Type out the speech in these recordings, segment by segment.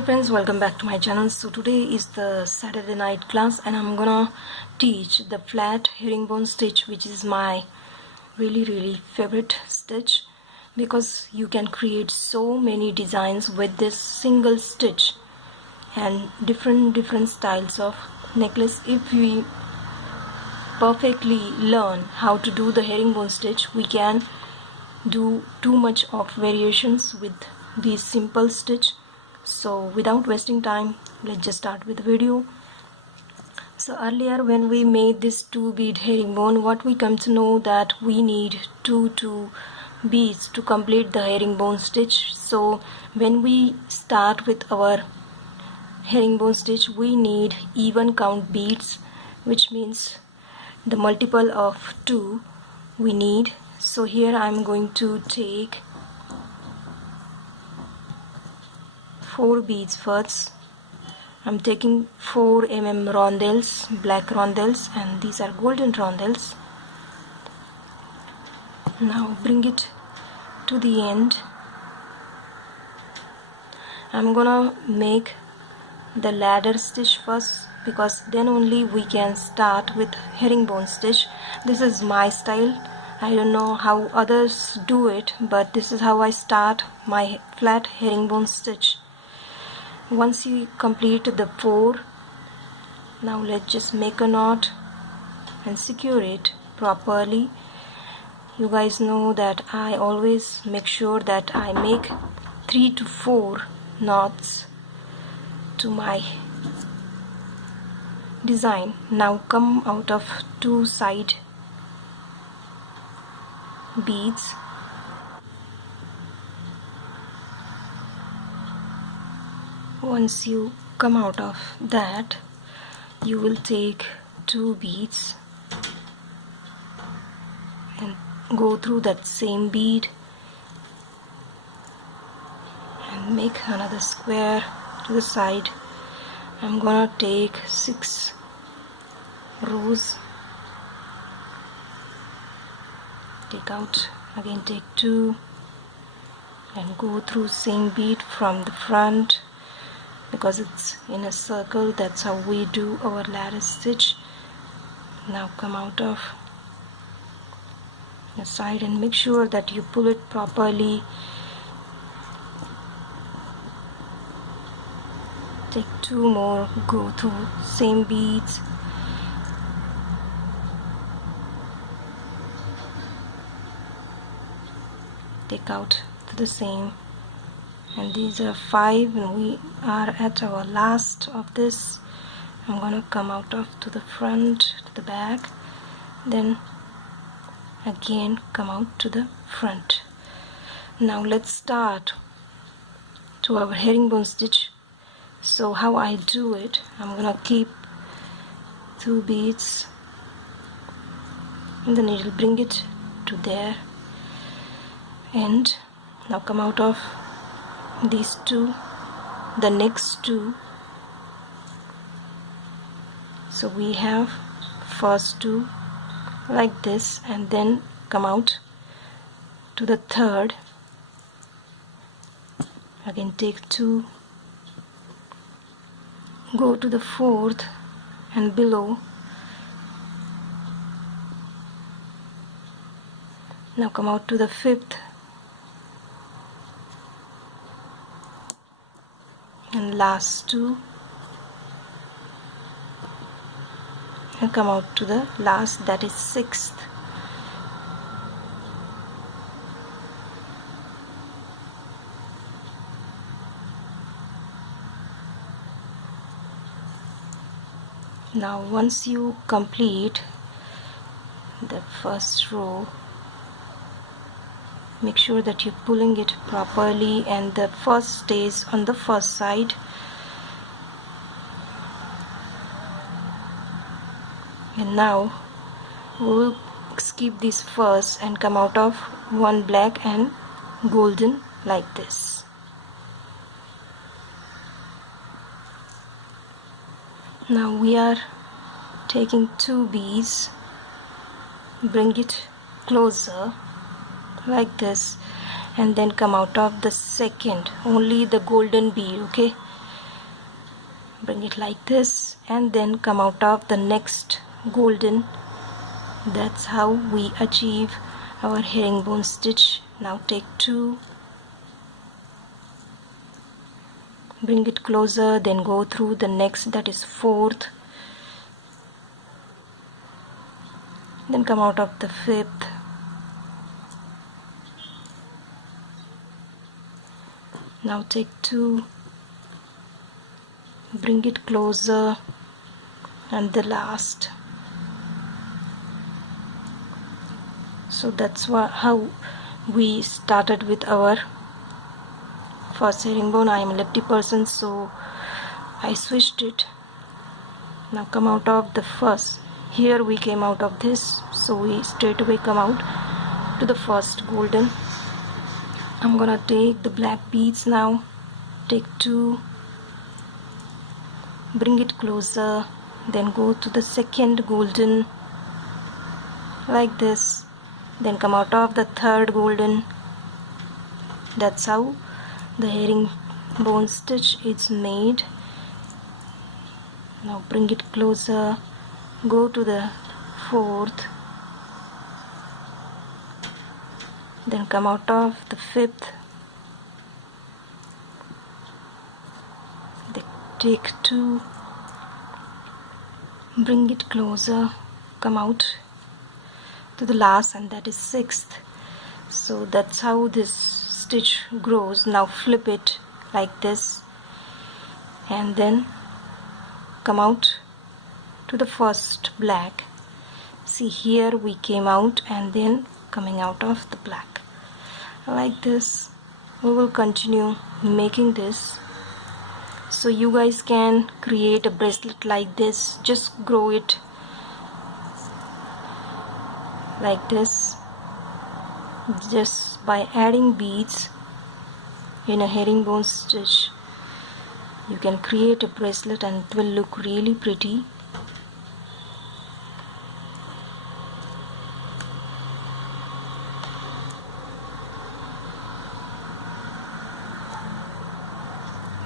Hello friends, welcome back to my channel. So today is the Saturday night class and I'm gonna teach the flat herringbone stitch, which is my really favorite stitch because you can create so many designs with this single stitch and different styles of necklace. If we perfectly learn how to do the herringbone stitch, we can do too much of variations with this simple stitch. So without wasting time, let's just start with the video. So earlier when we made this 2-bead herringbone, what we come to know that we need two beads to complete the herringbone stitch. So when we start with our herringbone stitch, we need even count beads, which means the multiple of 2 we need. So here I'm going to take 4 beads first. I'm taking 4 rondelles, black rondelles, and these are golden rondelles. Now bring it to the end. I'm gonna make the ladder stitch first because then only we can start with herringbone stitch. This is my style. I don't know how others do it, but this is how I start my flat herringbone stitch. Once you complete the 4, now let's just make a knot and secure it properly. You guys know that I always make sure that I make 3 to 4 knots to my design. Now come out of 2 side beads. Once you come out of that, you will take 2 beads and go through that same bead and make another square to the side. I'm gonna take 6 rows, take out, again take 2 and go through same bead from the front because it's in a circle. That's how we do our ladder stitch. Now come out of the side and make sure that you pull it properly. Take 2 more, go through same beads, take out to the same, and these are 5 and we are at our last of this. I'm gonna come out of to the front, to the back, then again come out to the front. Now let's start to our herringbone stitch. So how I do it, I'm gonna keep 2 beads in the needle, bring it to there, and now come out of these 2, the next 2. So we have first 2 like this, and then come out to the 3rd, again take 2, go to the 4th and below. Now come out to the 5th and last 2 and come out to the last, that is 6th. Now once you complete the first row, make sure that you're pulling it properly and the first stays on the first side. And now we will skip this first and come out of 1 black and golden like this. Now we are taking 2 beads, bring it closer like this, and then come out of the second, only the golden bead, okay? bring it like this, and then come out of the next golden. That's how we achieve our herringbone stitch. Now take 2, bring it closer, then go through the next, that is 4th, then come out of the 5th, now take 2, bring it closer, and the last. So that's how we started with our first herringbone. I am a lefty person, so I switched it. Now come out of the first. Here we came out of this, so we straight away come out to the first golden. I'm gonna take the black beads now. Take 2, bring it closer, then go to the second golden like this, then come out of the third golden. That's how the herringbone stitch is made. Now bring it closer, go to the 4th, then come out of the 5th, take 2, bring it closer, come out to the last, and that is 6th. So that's how this stitch grows. Now flip it like this, and then come out to the first black. See, here we came out and then coming out of the black like this. We will continue making this, so you guys can create a bracelet like this. Just grow it like this, just by adding beads in a herringbone stitch. You can create a bracelet and it will look really pretty.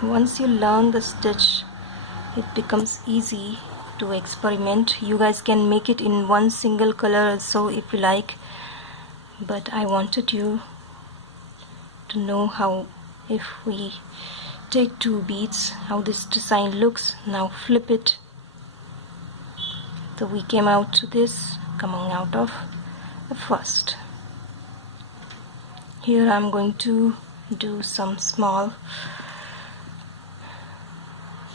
Once you learn the stitch, it becomes easy to experiment. You guys can make it in one single color also if you like, but I wanted you to know how, if we take 2 beads, how this design looks. Now flip it. So we came out to this, coming out of the first. Here I'm going to do some small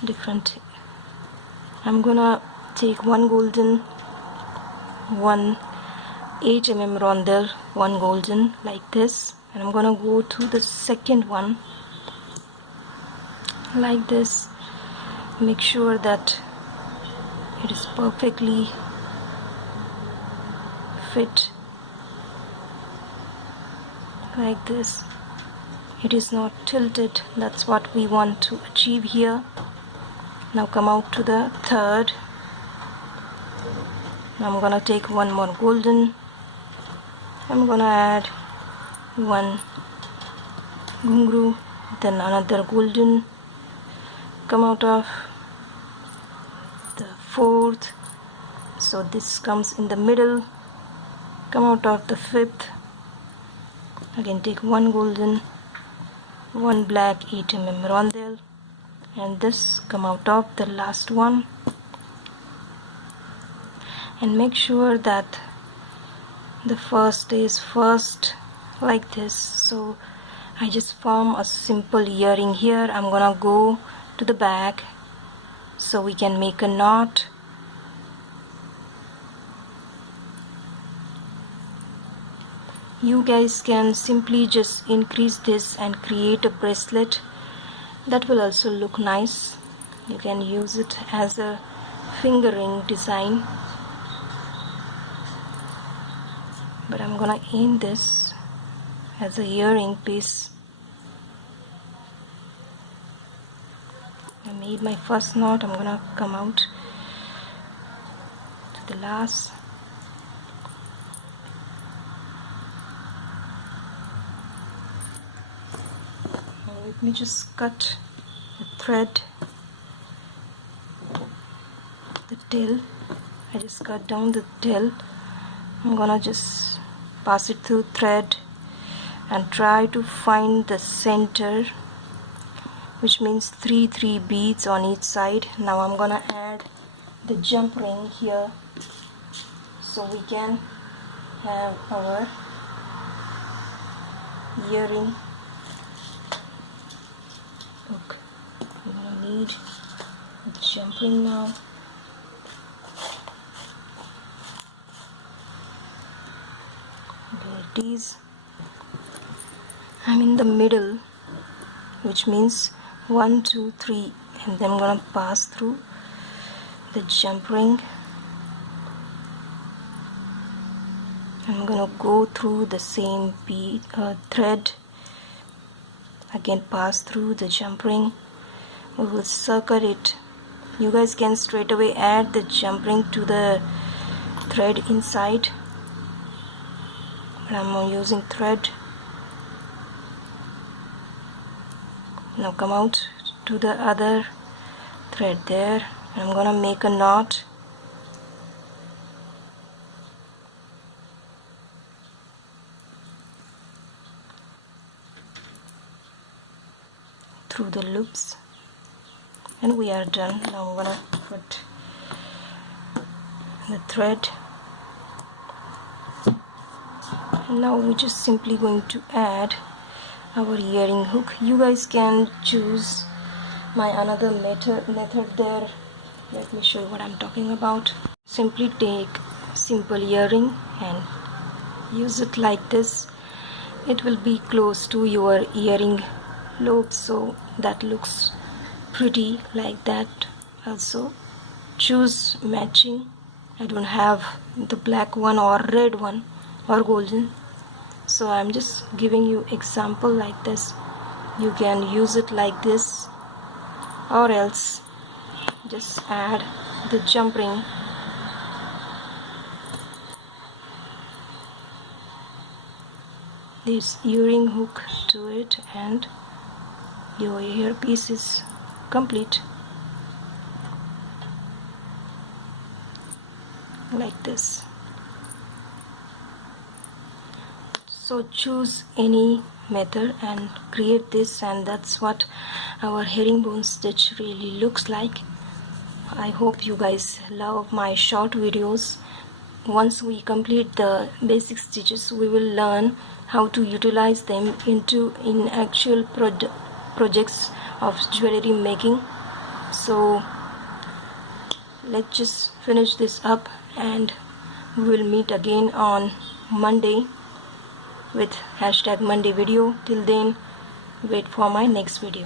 different. I'm gonna take 1 golden, 1 8 mm rondelle, 1 golden like this, and I'm gonna go to the second one like this. Make sure that it is perfectly fit like this. It is not tilted. That's what we want to achieve here. Now come out to the third. Now I'm gonna take 1 more golden. I'm gonna add 1 ghoongheroo, then another golden. Come out of the 4th, so this comes in the middle. Come out of the 5th, again take 1 golden, 1 black 8 mm rondelle, and this come out of the last one. And make sure that the first is first like this. So I just form a simple earring here. I'm gonna go to the back so we can make a knot. You guys can simply just increase this and create a bracelet. That will also look nice. You can use it as a finger ring design, but I'm gonna aim this as a earring piece. I made my first knot. I'm gonna come out to the last. Now let me just cut the thread tail. I just cut down the tail. I'm gonna just pass it through thread and try to find the center, which means 3 beads on each side. Now I'm gonna add the jump ring here so we can have our earring hook. I'm gonna need a jump ring now. There it is. I'm in the middle, which means 1 2 3, and then I'm gonna pass through the jump ring. I'm gonna go through the same bead thread, again pass through the jump ring. We will circle it. You guys can straight away add the jump ring to the thread inside, but I'm using thread. Now come out to the other thread there. I'm gonna make a knot. Through the loops, and we are done. Now I'm gonna put the thread, and now we're just simply going to add our earring hook. You guys can choose my another method there. Let me show you what I'm talking about. Simply take simple earring and use it like this. It will be close to your earring lobe, so that looks pretty like that. Also choose matching. I don't have the black one or red one or golden, so I'm just giving you example like this. You can use it like this, or else just add the jump ring. This earring hook to it, and your earpiece is complete like this. So choose any method and create this, and that's what our herringbone stitch really looks like. I hope you guys love my short videos. Once we complete the basic stitches, we will learn how to utilize them in actual projects of jewelry making. So let's just finish this up, and we will meet again on Monday with #Monday video. Till then, wait for my next video.